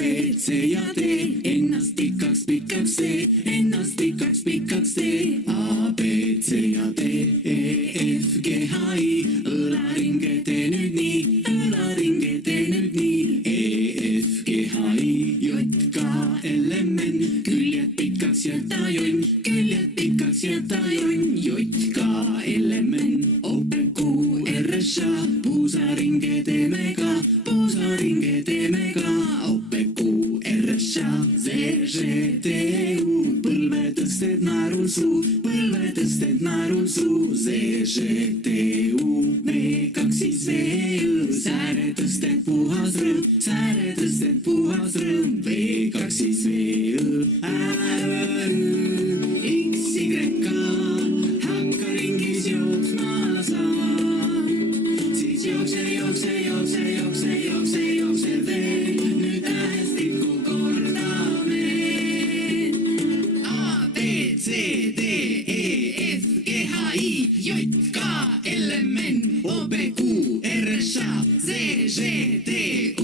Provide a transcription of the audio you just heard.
B, C ja D, ennast pikaks tee, ennast pikaks tee. A, B, C ja D, E, F, G, H, I, õlaringe tee nüüd nii, õlaringe tee nüüd nii. E, F, G, H, I, J, K, L, M, N, küljed pikaks jäta jonn, küljed pikaks jäta jonn. J, K, L, M, N, O, P, Q, R, S, A, puusaringe teeme ka, puusaringe teeme ka. O, P, Q, R, S, A, Z, Ž, T, U, põlve tõsted naerul suu, põlve tõsted naerul suu. Z, Ž, T, U, V, kaks siis V, Õ, sääre tõsted puhas rõõm, sääre tõsted puhas rõõm. V, kaks siis V, Õ, Ä, Õ, X, Y, K, hakka ringis jooksma saan. Siis jookse, jookse, jookse, jookse, jookse, jookse veel, nüüd tähestikku kordame. A, B, C, D, E, F, G, H, I, J, K, L, M, N, O, P, Q, R, S, A, Z, Ž, T,